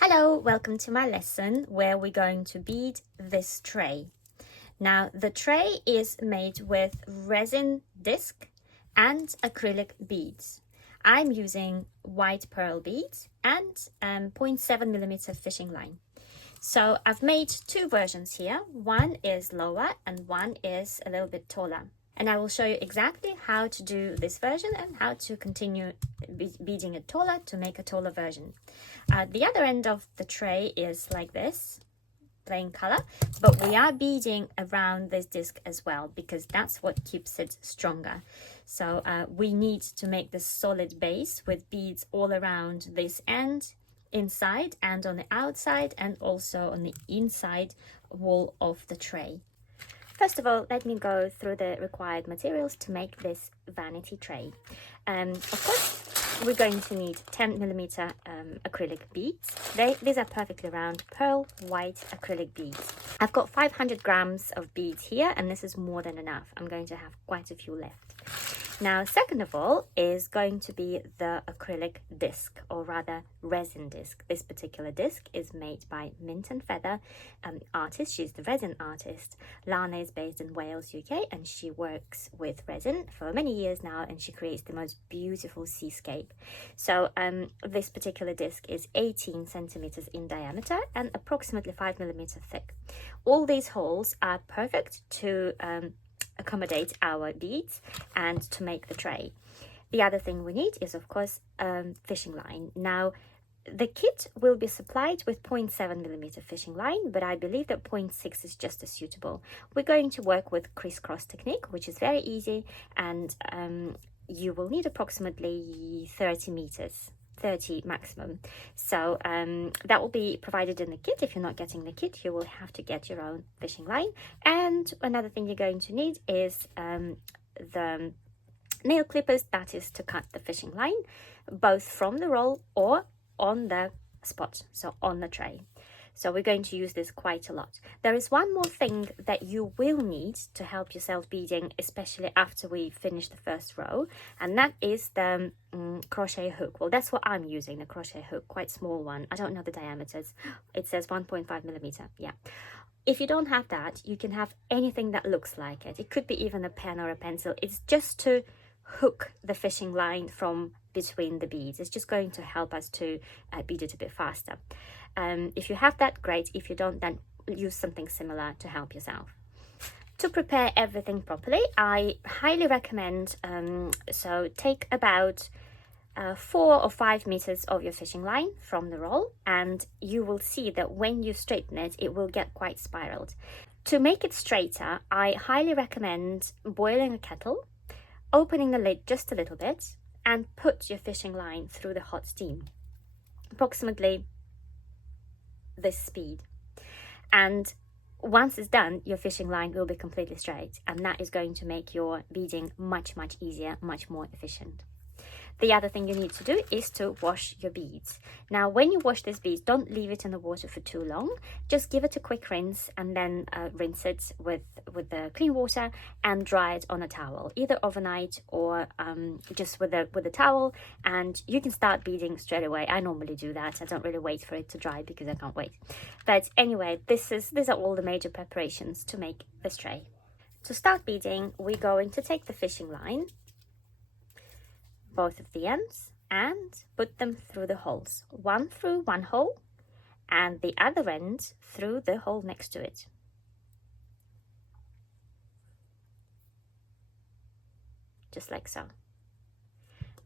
Hello, welcome to my lesson where we're going to bead this tray. Now the tray is made with resin disc and acrylic beads. I'm using white pearl beads and 0.7mm fishing line. So I've made two versions here. One is lower and one is a little bit taller. And I will show you exactly how to do this version and how to continue beading it taller to make a taller version. The other end of the tray is like this, plain color, but we are beading around this disc as well because that's what keeps it stronger. So we need to make this solid base with beads all around this end, inside and on the outside, and also on the inside wall of the tray. First of all, let me go through the required materials to make this vanity tray. Of course, we're going to need 10mm acrylic beads. These are perfectly round pearl white acrylic beads. I've got 500 grams of beads here, and this is more than enough. I'm going to have quite a few left. Now, second of all is going to be the acrylic disc, or rather resin disc. This particular disc is made by Mint and Feather artist. She's the resin artist. Lana is based in Wales, UK, and she works with resin for many years now, and she creates the most beautiful seascape. So this particular disc is 18 centimeters in diameter and approximately 5mm thick. All these holes are perfect to accommodate our beads and to make the tray. The other thing we need is, of course, fishing line. Now, the kit will be supplied with 0.7mm fishing line, but I believe that 0.6 is just as suitable. We're going to work with crisscross technique, which is very easy, and you will need approximately 30 meters. 30 maximum. So that will be provided in the kit. If you're not getting the kit, you will have to get your own fishing line. And another thing you're going to need is the nail clippers, that is to cut the fishing line, both from the roll or on the spot, so on the tray. So we're going to use this quite a lot. There is one more thing that you will need to help yourself beading, especially after we finish the first row, and that is the crochet hook. Well, that's what I'm using, the crochet hook, quite small one. I don't know the diameters. It says 1.5mm. Yeah. If you don't have that, you can have anything that looks like it. It could be even a pen or a pencil. It's just to hook the fishing line from between the beads. It's just going to help us to bead it a bit faster. If you have that, great. If you don't, then use something similar to help yourself. To prepare everything properly, I highly recommend, so take about 4 or 5 meters of your fishing line from the roll, and you will see that when you straighten it, it will get quite spiraled. To make it straighter, I highly recommend boiling a kettle, opening the lid just a little bit, and put your fishing line through the hot steam, approximately this speed. And once it's done, your fishing line will be completely straight, and that is going to make your beading much easier, much more efficient. The other thing you need to do is to wash your beads. Now, when you wash these beads, don't leave it in the water for too long. Just give it a quick rinse and then rinse it with the clean water and dry it on a towel, either overnight or just with a towel, and you can start beading straight away. I normally do that. I don't really wait for it to dry because I can't wait. But anyway, these are all the major preparations to make this tray. To start beading, we're going to take the fishing line, both of the ends, and put them through the holes, one through one hole and the other end through the hole next to it. Just like so.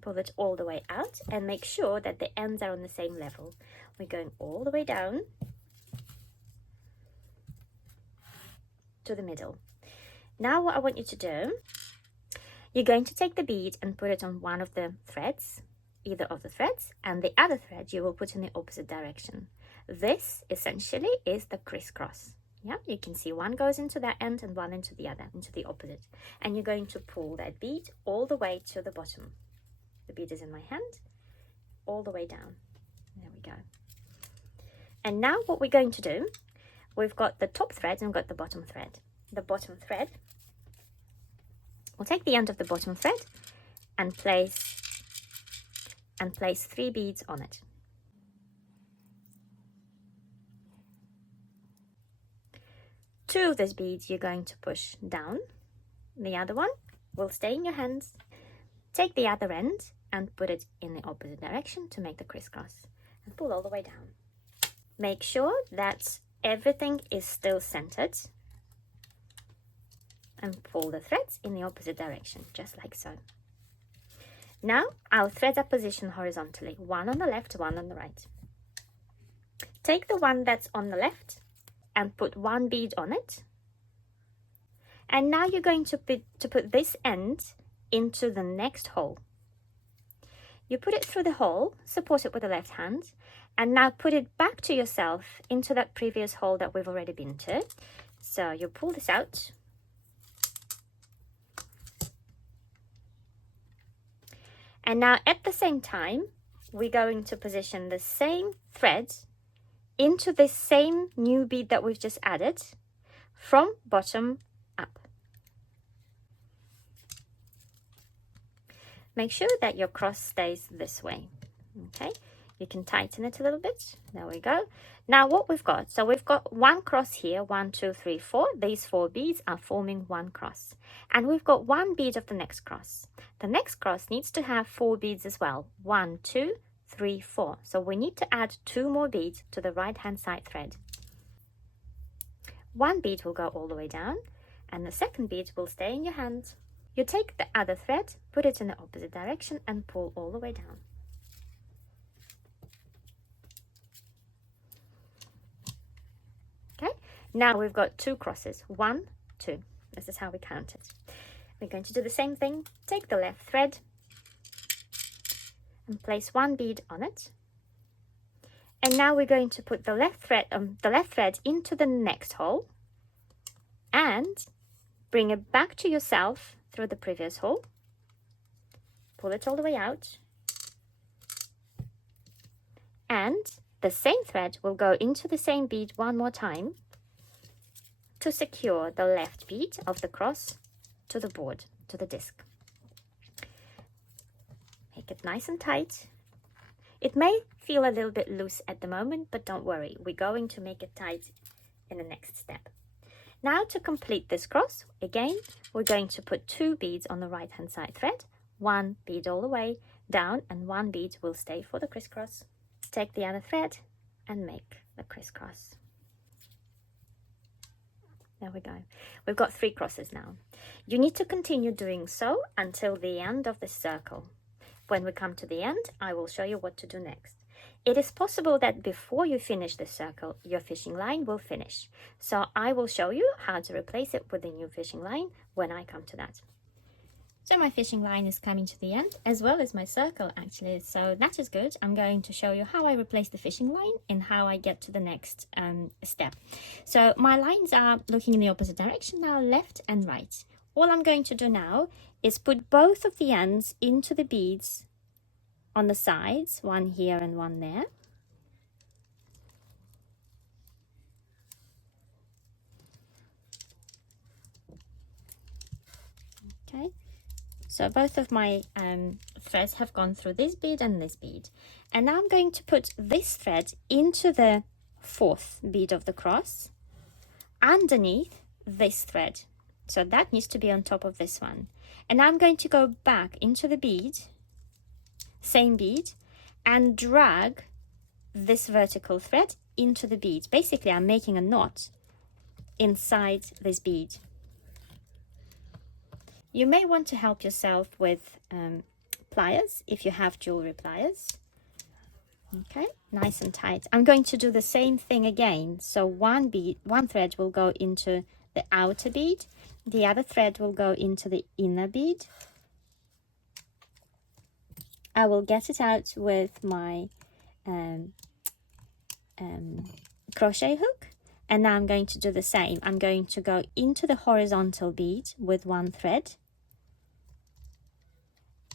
Pull it all the way out and make sure that the ends are on the same level. We're going all the way down to the middle. Now what I want you to do, you're going to take the bead and put it on one of the threads, either of the threads, and the other thread you will put in the opposite direction. This essentially is the crisscross. Yeah, you can see one goes into that end and one into the other, into the opposite. And you're going to pull that bead all the way to the bottom. The bead is in my hand, all the way down. There we go. And now what we're going to do, we've got the top thread and we've got the bottom thread. The bottom thread, we'll take the end of the bottom thread and place 3 beads on it. two of these beads you're going to push down. The other one will stay in your hands. Take the other end and put it in the opposite direction to make the crisscross, and pull all the way down. Make sure that everything is still centered, and pull the threads in the opposite direction, just like so. Now our threads are positioned horizontally, one on the left, one on the right. Take the one that's on the left and put one bead on it. And now you're going to put this end into the next hole. You put it through the hole, support it with the left hand, and now put it back to yourself into that previous hole that we've already been to. So you pull this out. And now at the same time, we're going to position the same thread into this same new bead that we've just added from bottom up. Make sure that your cross stays this way. Okay, you can tighten it a little bit. There we go. Now what we've got, so we've got one cross here, 1, 2, 3, 4. These 4 beads are forming one cross, and we've got one bead of the next cross. The next cross needs to have 4 beads as well, 1, 2, 3, 4. So we need to add 2 more beads to the right hand side thread. One bead will go all the way down, and the second bead will stay in your hand. You take the other thread, put it in the opposite direction, and pull all the way down. Okay, now we've got 2 crosses, 1, 2. This is how we count it. We're going to do the same thing. Take the left thread and place 1 bead on it. And now we're going to put the left thread into the next hole and bring it back to yourself through the previous hole. Pull it all the way out. And the same thread will go into the same bead one more time to secure the left bead of the cross to the board, to the disc. Make it nice and tight. It may feel a little bit loose at the moment, but don't worry, we're going to make it tight in the next step. Now to complete this cross, again, we're going to put 2 beads on the right hand side thread, 1 bead all the way down, and 1 bead will stay for the crisscross. Take the other thread and make the crisscross. There we go. We've got 3 crosses now. You need to continue doing so until the end of the circle. When we come to the end, I will show you what to do next. It is possible that before you finish the circle, your fishing line will finish. So I will show you how to replace it with a new fishing line when I come to that. So my fishing line is coming to the end, as well as my circle actually, so that is good. I'm going to show you how I replace the fishing line and how I get to the next step. So my lines are looking in the opposite direction now, left and right. All I'm going to do now is put both of the ends into the beads on the sides, one here and one there. Okay. So both of my threads have gone through this bead and this bead. And now I'm going to put this thread into the 4th bead of the cross underneath this thread. So that needs to be on top of this one. And I'm going to go back into the bead, same bead, and drag this vertical thread into the bead. Basically, I'm making a knot inside this bead. You may want to help yourself with pliers if you have jewelry pliers. Okay, nice and tight. I'm going to do the same thing again. So one thread will go into the outer bead, the other thread will go into the inner bead. I will get it out with my crochet hook, and now I'm going to do the same. I'm going to go into the horizontal bead with one thread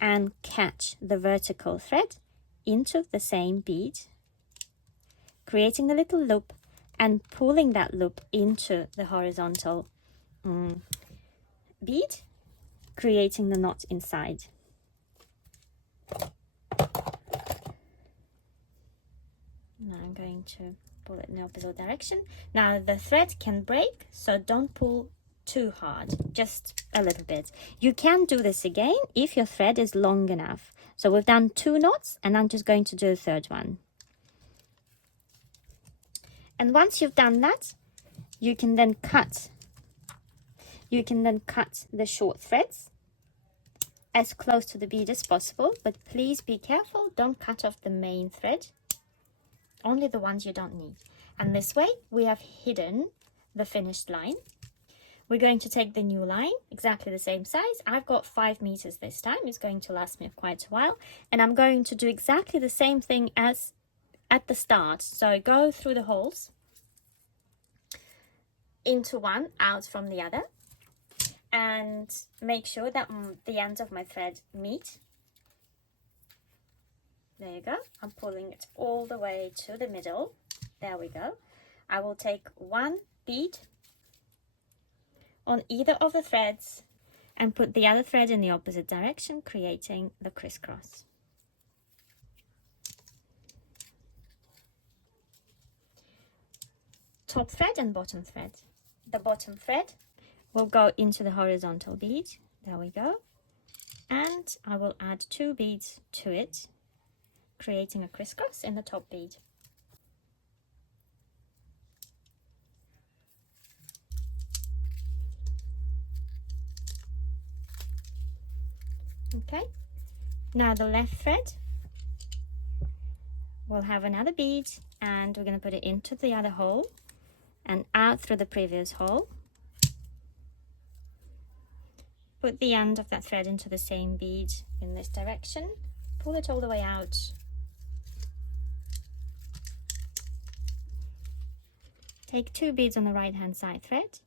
and catch the vertical thread into the same bead, creating a little loop and pulling that loop into the horizontal bead, creating the knot inside. Now I'm going to pull it in the opposite direction. Now the thread can break, so don't pull too hard, just a little bit. You can do this again if your thread is long enough. So we've done 2 knots, and I'm just going to do a 3rd one. And once you've done that, you can then cut the short threads as close to the bead as possible, but please be careful, don't cut off the main thread, only the ones you don't need. And this way we have hidden the finished line. We're going to take the new line, exactly the same size. I've got 5 meters this time. It's going to last me quite a while. And I'm going to do exactly the same thing as at the start. So go through the holes into one, out from the other. And make sure that the ends of my thread meet. There you go. I'm pulling it all the way to the middle. There we go. I will take 1 bead on either of the threads and put the other thread in the opposite direction, creating the crisscross. Top thread and bottom thread. The bottom thread will go into the horizontal bead. There we go. And I will add 2 beads to it, creating a crisscross in the top bead. Okay, now the left thread will have another bead, and we're going to put it into the other hole and out through the previous hole. Put the end of that thread into the same bead in this direction, pull it all the way out. Take 2 beads on the right hand side thread.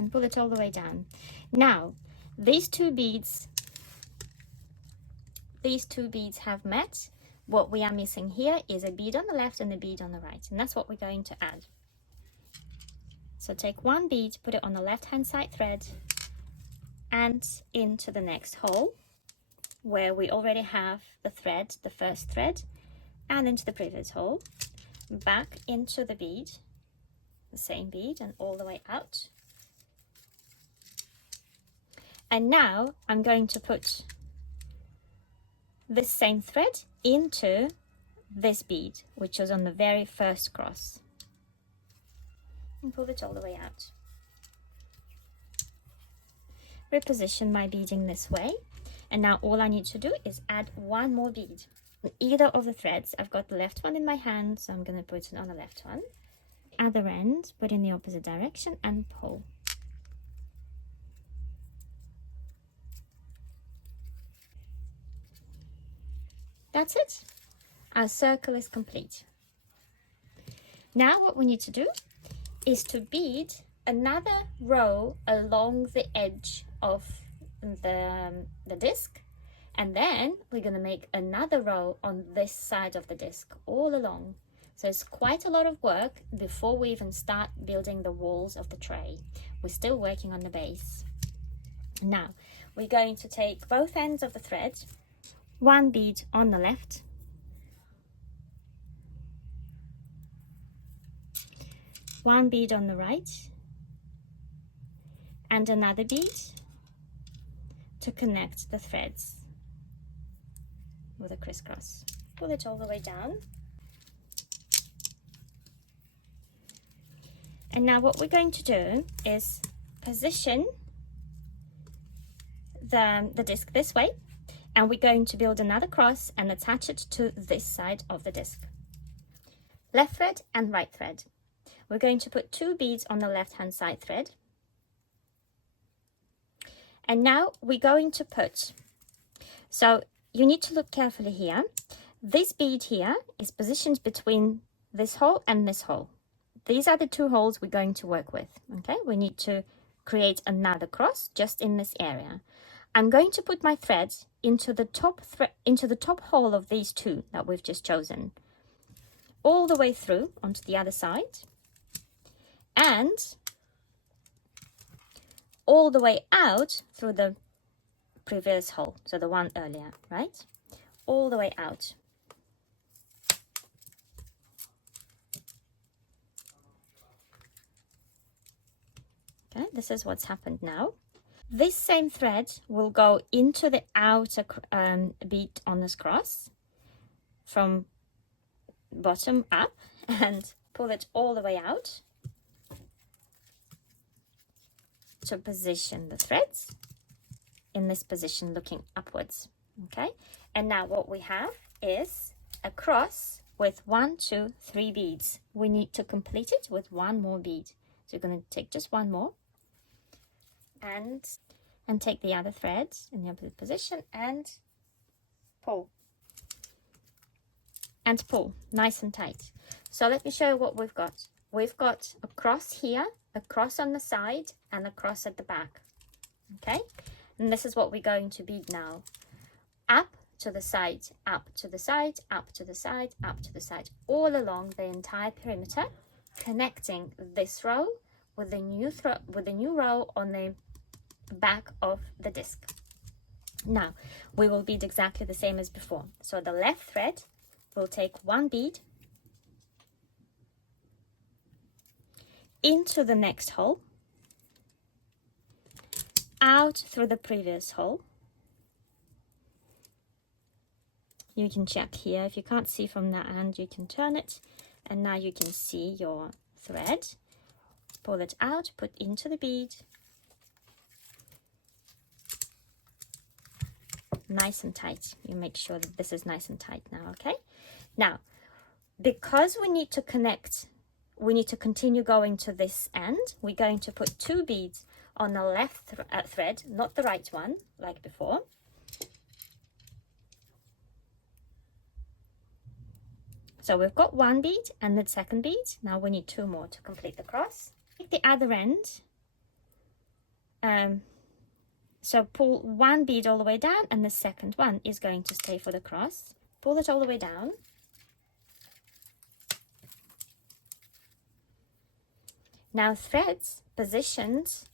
And pull it all the way down. Now, these two beads have met. What we are missing here is a bead on the left and a bead on the right, and that's what we're going to add. So take 1 bead, put it on the left hand side thread and into the next hole where we already have the thread, the first thread, and into the previous hole, back into the bead, the same bead, and all the way out. And now I'm going to put this same thread into this bead, which was on the very first cross, and pull it all the way out. Reposition my beading this way, and now all I need to do is add 1 more bead on either of the threads. I've got the left one in my hand, so I'm going to put it on the left one. Other end, put in the opposite direction and pull. That's it. Our circle is complete. Now what we need to do is to bead another row along the edge of the disc, and then we're going to make another row on this side of the disc all along. So it's quite a lot of work before we even start building the walls of the tray. We're still working on the base. Now we're going to take both ends of the thread, 1 bead on the left, 1 bead on the right, and another bead to connect the threads with a crisscross. Pull it all the way down. And now what we're going to do is position the disc this way, and we're going to build another cross and attach it to this side of the disc. Left thread and right thread. We're going to put 2 beads on the left hand side thread. And now we're going to put, so you need to look carefully here. This bead here is positioned between this hole and this hole. These are the 2 holes we're going to work with. Okay, we need to create another cross just in this area. I'm going to put my thread into the top hole of these 2 that we've just chosen, all the way through onto the other side, and all the way out through the previous hole, so the one earlier, right? All the way out. Okay, this is what's happened now. This same thread will go into the outer bead on this cross from bottom up and pull it all the way out to position the threads in this position looking upwards. Okay, and now what we have is a cross with 1, 2, 3 beads. We need to complete it with one more bead. So you're going to take just one more and take the other thread in the opposite position and pull. And pull nice and tight. So let me show you what we've got. We've got a cross here, a cross on the side, and a cross at the back. Okay, and this is what we're going to bead now. Up to the side, up to the side, up to the side, up to the side, all along the entire perimeter, connecting this row with the new row on the back of the disc. Now we will bead exactly the same as before. So the left thread will take one bead into the next hole, out through the previous hole. You can check here. If you can't see from that end, you can turn it, and now you can see your thread. Pull it out, put into the bead, nice and tight. You make sure that this is nice and tight now. Okay, now because we need to connect, we need to continue going to this end, we're going to put 2 beads on the left thread, not the right one like before. So we've got 1 bead and the second bead. Now we need 2 more to complete the cross. Take the other end. So pull 1 bead all the way down, and the second one is going to stay for the cross. Pull it all the way down. Now threads positioned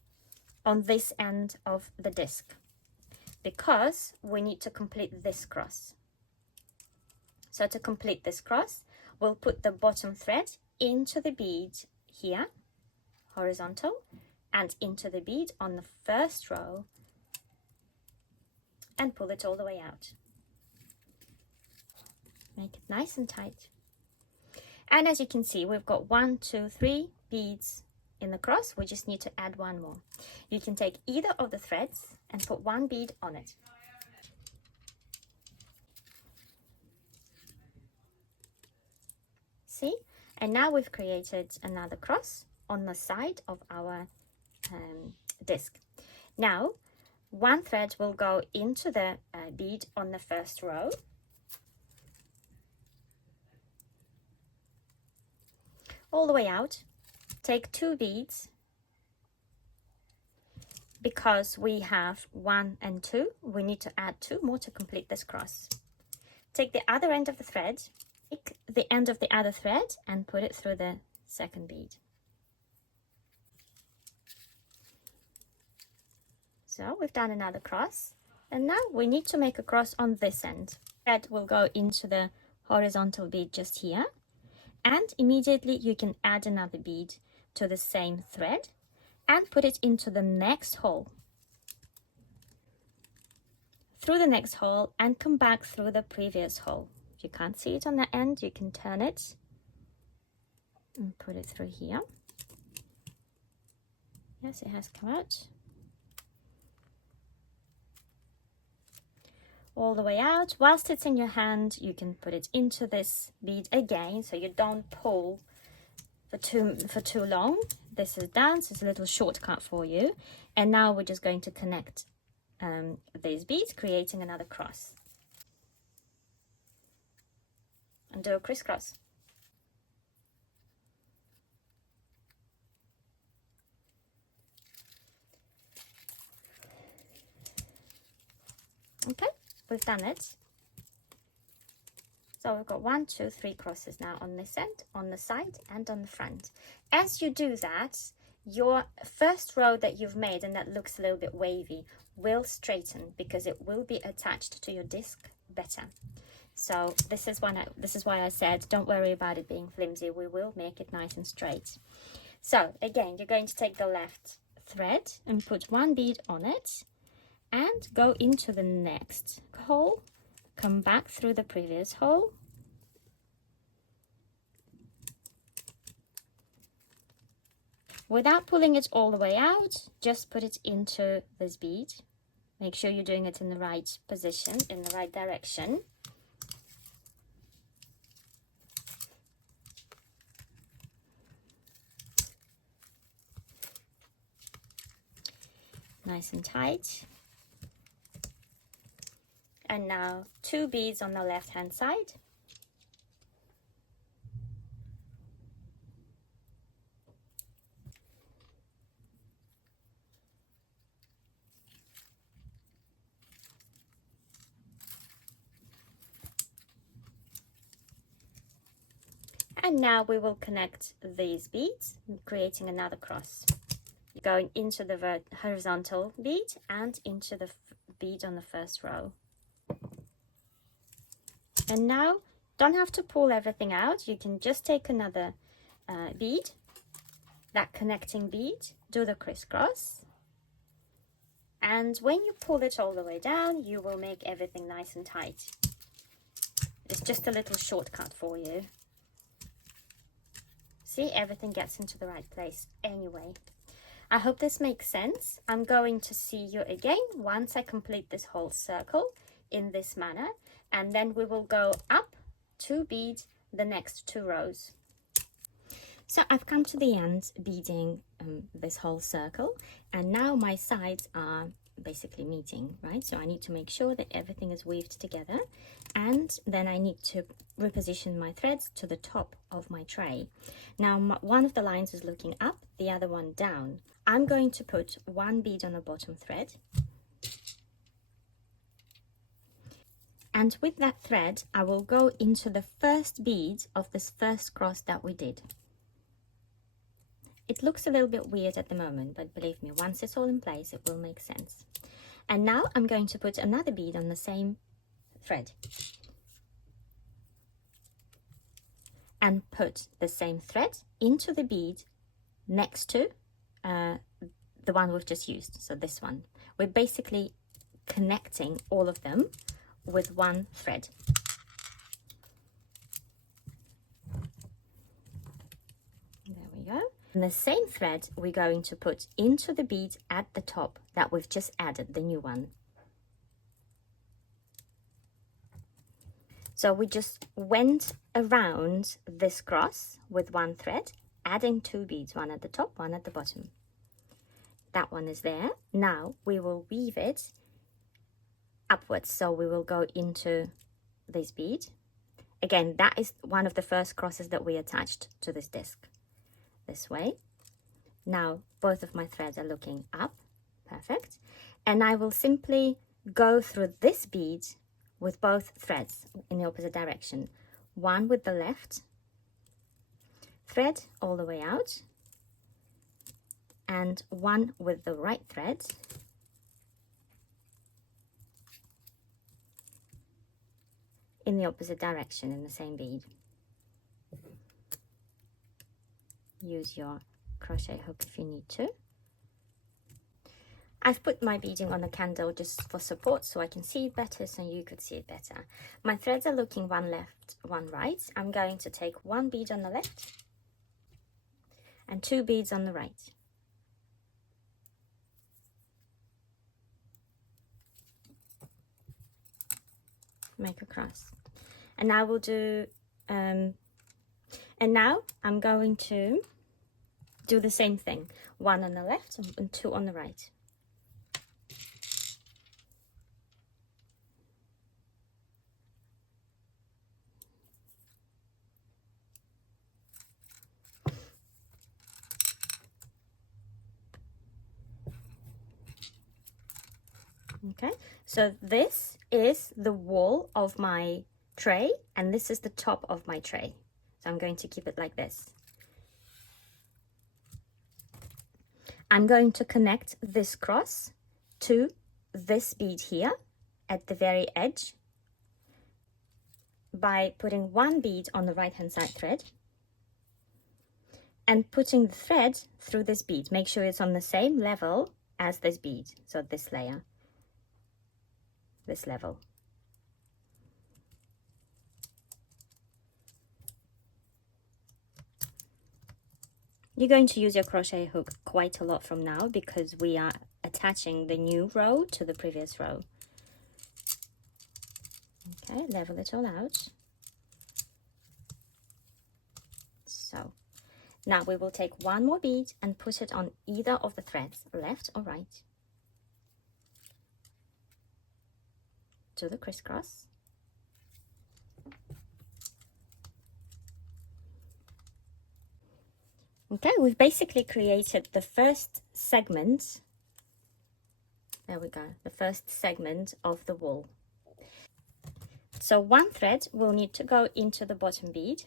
on this end of the disc, because we need to complete this cross. So to complete this cross, we'll put the bottom thread into the bead here, horizontal, and into the bead on the first row, and pull it all the way out. Make it nice and tight. And as you can see, we've got 1, 2, 3 beads in the cross. We just need to add 1 more. You can take either of the threads and put 1 bead on it. See? And now we've created another cross on the side of our disc. Now 1 thread will go into the bead on the first row, all the way out. Take 2 beads, because we have 1 and 2, we need to add 2 more to complete this cross. Take the other end of the thread, take the end of the other thread and put it through the second bead. So we've done another cross, and now we need to make a cross on this end. Thread will go into the horizontal bead just here, and immediately you can add another bead to the same thread and put it into the next hole, through the next hole, and come back through the previous hole. If you can't see it on the end, you can turn it and put it through here. Yes, it has come out. All the way out. Whilst it's in your hand, you can put it into this bead again, so you don't pull for too long. This is done, so it's a little shortcut for you. And now we're just going to connect these beads, creating another cross, and do a crisscross. Okay, we've done it. So we've got 1, 2, 3 crosses now on this end, on the side, and on the front. As you do that, your first row that you've made and that looks a little bit wavy will straighten because it will be attached to your disc better. So this is why I said don't worry about it being flimsy. We will make it nice and straight. So again, you're going to take the left thread and put one bead on it and go into the next hole, come back through the previous hole, without pulling it all the way out, just put it into this bead. Make sure you're doing it in the right position, in the right direction. Nice and tight. And now 2 beads on the left hand side. And now we will connect these beads, creating another cross. Going into the horizontal bead and into the bead on the first row. And now, don't have to pull everything out. You can just take another bead, that connecting bead, do the crisscross. And when you pull it all the way down, you will make everything nice and tight. It's just a little shortcut for you. See, everything gets into the right place anyway. I hope this makes sense. I'm going to see you again once I complete this whole circle in this manner, and then we will go up 2 beads the next 2 rows. So I've come to the end beading this whole circle, and now my sides are basically meeting, right? So I need to make sure that everything is weaved together, and then I need to reposition my threads to the top of my tray. Now one of the lines is looking up, the other one down. I'm going to put 1 bead on the bottom thread, and with that thread I will go into the first bead of this first cross that we did. It looks a little bit weird at the moment, but believe me, once it's all in place, it will make sense. And now I'm going to put another bead on the same thread and put the same thread into the bead next to the one we've just used. So this one, we're basically connecting all of them with one thread. There we go. And the same thread we're going to put into the bead at the top that we've just added, the new one. So we just went around this cross with one thread, adding 2 beads, one at the top, one at the bottom. That one is there. Now we will weave it upwards. So we will go into this bead. Again, that is one of the first crosses that we attached to this disc. This way. Now both of my threads are looking up. Perfect. And I will simply go through this bead with both threads in the opposite direction. One with the left thread all the way out, and one with the right thread in the opposite direction in the same bead. Use your crochet hook if you need to. I've put my beading on a candle just for support so I can see it better, so you could see it better. My threads are looking one left, one right. I'm going to take 1 bead on the left and 2 beads on the right. Make a cross. And now we'll do, and now I'm going to do the same thing. 1 on the left and 2 on the right. Okay, so this is the wall of my tray and this is the top of my tray. So I'm going to keep it like this. I'm going to connect this cross to this bead here at the very edge by putting one bead on the right hand side thread and putting the thread through this bead. Make sure it's on the same level as this bead, so this layer, this level. You're going to use your crochet hook quite a lot from now because we are attaching the new row to the previous row. Okay, level it all out. So now we will take one more bead and put it on either of the threads, left or right. Do the crisscross. Okay, we've basically created the first segment. There we go, the first segment of the wool. So one thread will need to go into the bottom bead.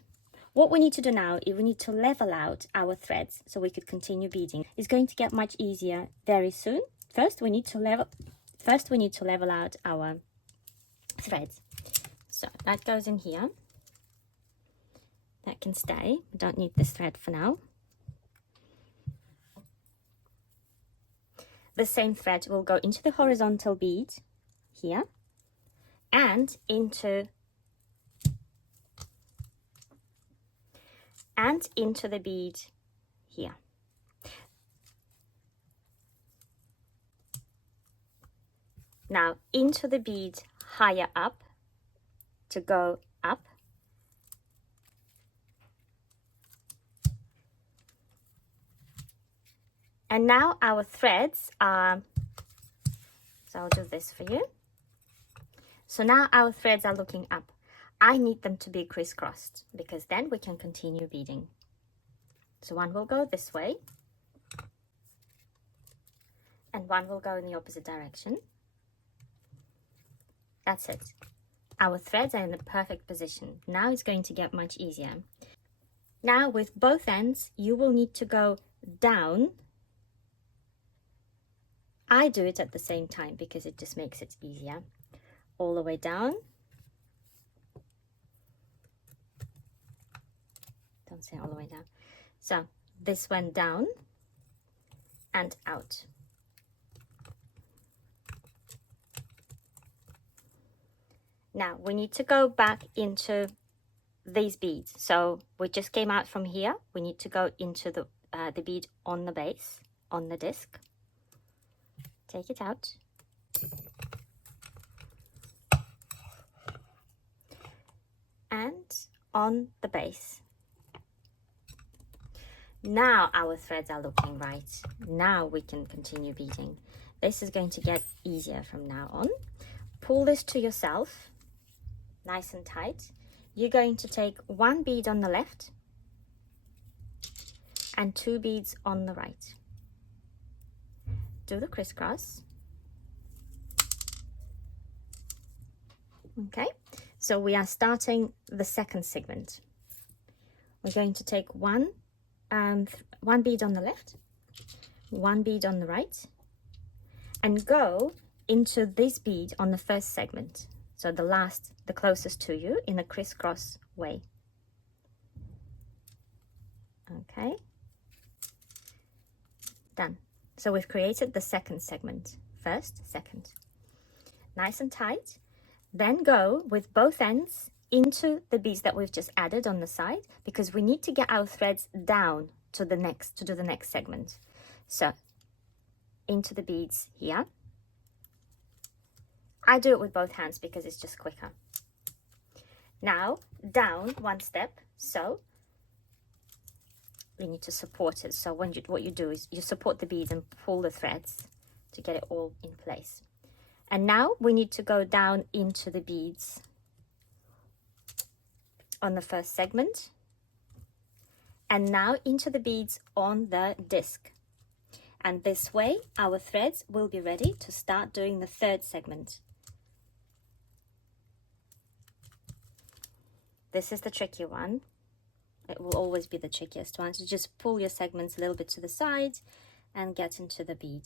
What we need to do now is we need to level out our threads so we could continue beading. It's going to get much easier very soon. First we need to level out our threads. So that goes in here. That can stay. We don't need this thread for now. The same thread will go into the horizontal bead here and into the bead here. Now into the bead higher up to go up. And now our threads are, so I'll do this for you. So now our threads are looking up. I need them to be crisscrossed because then we can continue beading. So one will go this way and one will go in the opposite direction. That's it. Our threads are in the perfect position. Now it's going to get much easier. Now with both ends, you will need to go down. I do it at the same time because it just makes it easier. All the way down. Don't say all the way down. So this went down and out. Now we need to go back into these beads. So we just came out from here. We need to go into the bead on the base, on the disc. Take it out. And on the base. Now our threads are looking right. Now we can continue beading. This is going to get easier from now on. Pull this to yourself, nice and tight. You're going to take one bead on the left and two beads on the right. Do the crisscross. Okay, so we are starting the second segment. We're going to take one bead on the left, one bead on the right, and go into this bead on the first segment. So the closest to you in a crisscross way. Okay, done. So we've created the second segment, first, second. Nice and tight. Then go with both ends into the beads that we've just added on the side because we need to get our threads down to do the next segment. So into the beads here. I do it with both hands because it's just quicker. Now down one step, so we need to support it. So what you do is you support the beads and pull the threads to get it all in place. And now we need to go down into the beads on the first segment and now into the beads on the disc. And this way our threads will be ready to start doing the third segment. This is the tricky one. It will always be the trickiest one. So just pull your segments a little bit to the side and get into the bead.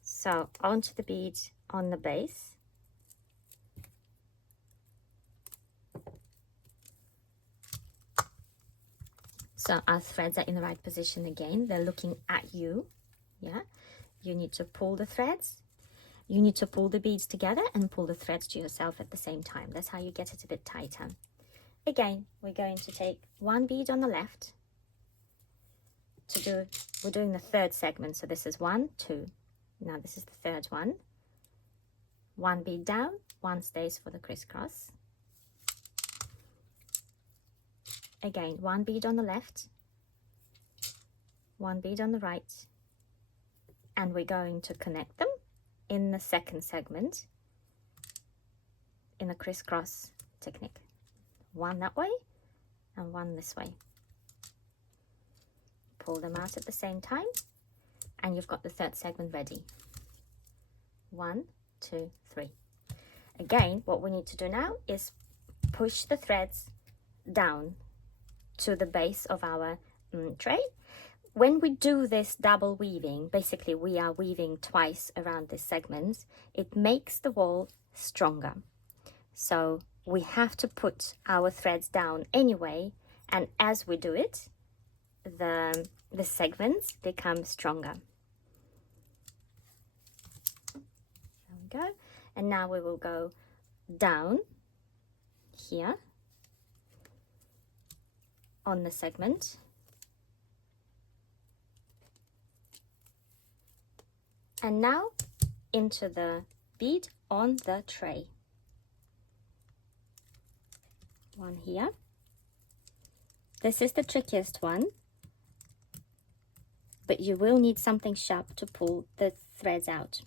So onto the bead on the base. So our threads are in the right position again. They're looking at you. Yeah. You need to pull the threads. You need to pull the beads together and pull the threads to yourself at the same time. That's how you get it a bit tighter. Again, we're going to take one bead on the left we're doing the third segment. So this is 1, 2. Now this is the third one. One bead down, one stays for the crisscross. Again, one bead on the left, one bead on the right, and we're going to connect them in the second segment in a crisscross technique. One that way and one this way. Pull them out at the same time and you've got the third segment ready. 1, 2, 3. Again, what we need to do now is push the threads down to the base of our tray. When we do this double weaving, basically we are weaving twice around this segment, it makes the wall stronger. So we have to put our threads down anyway, and as we do it, the segments become stronger. There we go. And now we will go down here on the segment and now into the bead on the tray. One here. This is the trickiest one, but you will need something sharp to pull the threads out.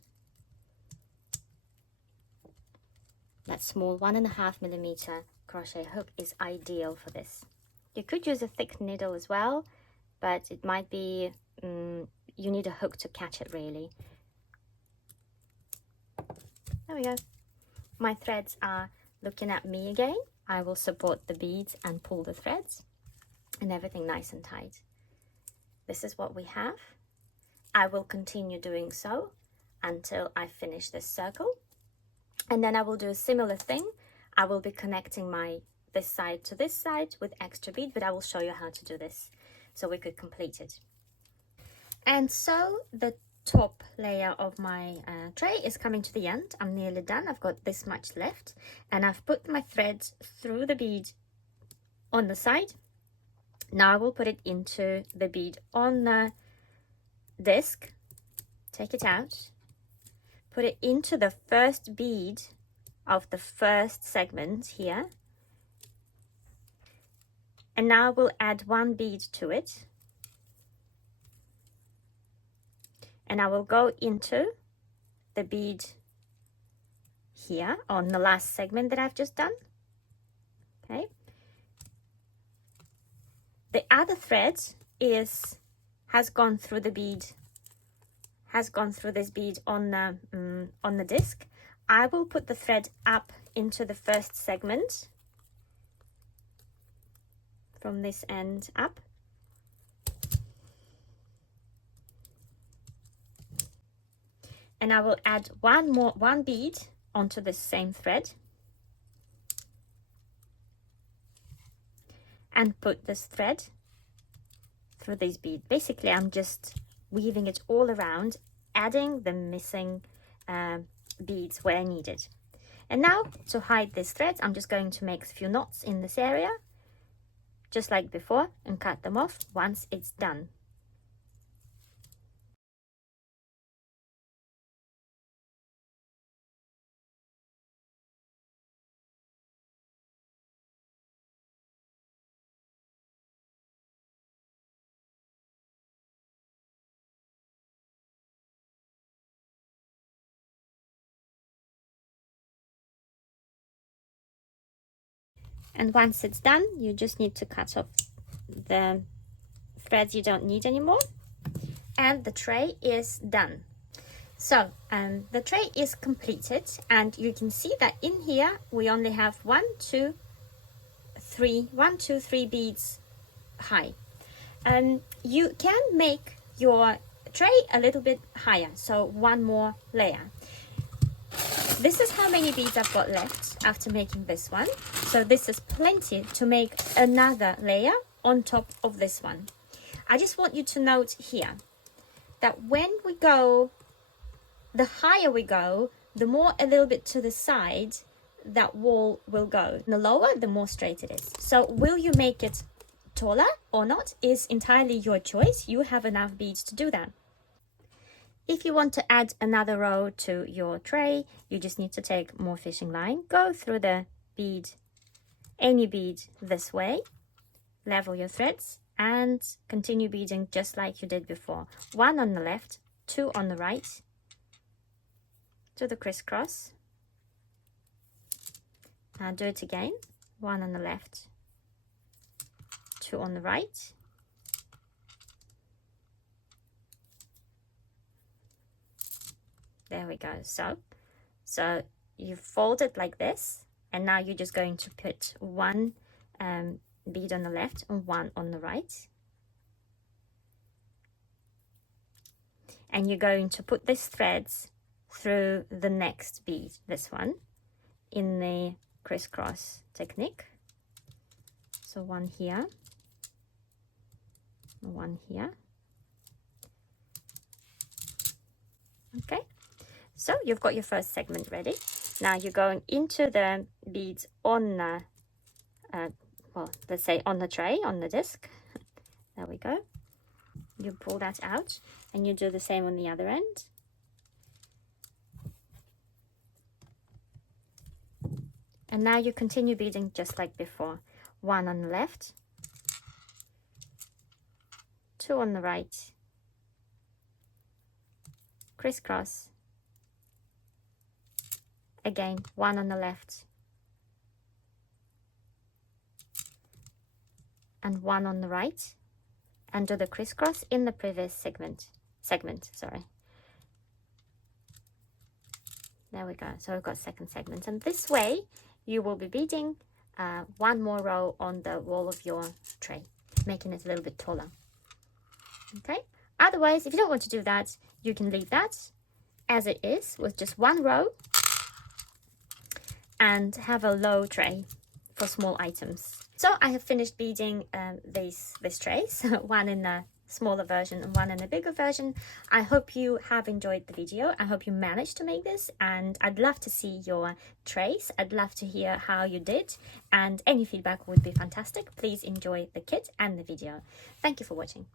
That small 1.5mm crochet hook is ideal for this. You could use a thick needle as well, but it might be, you need a hook to catch it really. There we go. My threads are looking at me again. I will support the beads and pull the threads and everything nice and tight. This is what we have. I will continue doing so until I finish this circle. And then I will do a similar thing. I will be connecting this side to this side with extra bead, but I will show you how to do this so we could complete it. And so the top layer of my tray is coming to the end. I'm nearly done. I've got this much left, and I've put my threads through the bead on the side. Now I will put it into the bead on the disc, take it out, put it into the first bead of the first segment here, and now we'll add one bead to it, and I will go into the bead here on the last segment that I've just done. Okay, the other thread has gone through the bead, has gone through this bead on the disc. I will put the thread up into the first segment from this end up, and I will add one bead onto the same thread and put this thread through this bead. Basically, I'm just weaving it all around, adding the missing beads where needed. And now to hide these threads, I'm just going to make a few knots in this area, just like before, and cut them off once it's done. And once it's done, you just need to cut off the threads you don't need anymore, and the tray is done. So the tray is completed, and you can see that in here we only have 1, 2, 3 beads high. You can make your tray a little bit higher, so one more layer. This is how many beads I've got left after making this one. So this is plenty to make another layer on top of this one. I just want you to note here that when we go, the higher we go, the more a little bit to the side that wall will go. The lower, the more straight it is. So will you make it taller or not is entirely your choice. You have enough beads to do that. If you want to add another row to your tray, you just need to take more fishing line, go through the bead, any bead this way, level your threads, and continue beading just like you did before. One on the left, two on the right, do the crisscross. Now do it again, one on the left, two on the right. There we go. So you fold it like this, and now you're just going to put one bead on the left and one on the right. And you're going to put these threads through the next bead, this one, in the crisscross technique. So one here, one here. Okay. So you've got your first segment ready. Now you're going into the beads on the, well, let's say on the tray, on the disc. There we go. You pull that out and you do the same on the other end. And now you continue beading just like before. One on the left, two on the right, crisscross. Again, one on the left and one on the right, and do the crisscross in the previous segment, sorry. There we go. So we've got second segment, and this way you will be beading one more row on the wall of your tray, making it a little bit taller. Okay. Otherwise, if you don't want to do that, you can leave that as it is with just one row and have a low tray for small items. So I have finished beading these trays, one in a smaller version and one in a bigger version. I hope you have enjoyed the video. I hope you managed to make this, and I'd love to see your trays. I'd love to hear how you did, and any feedback would be fantastic. Please enjoy the kit and the video. Thank you for watching.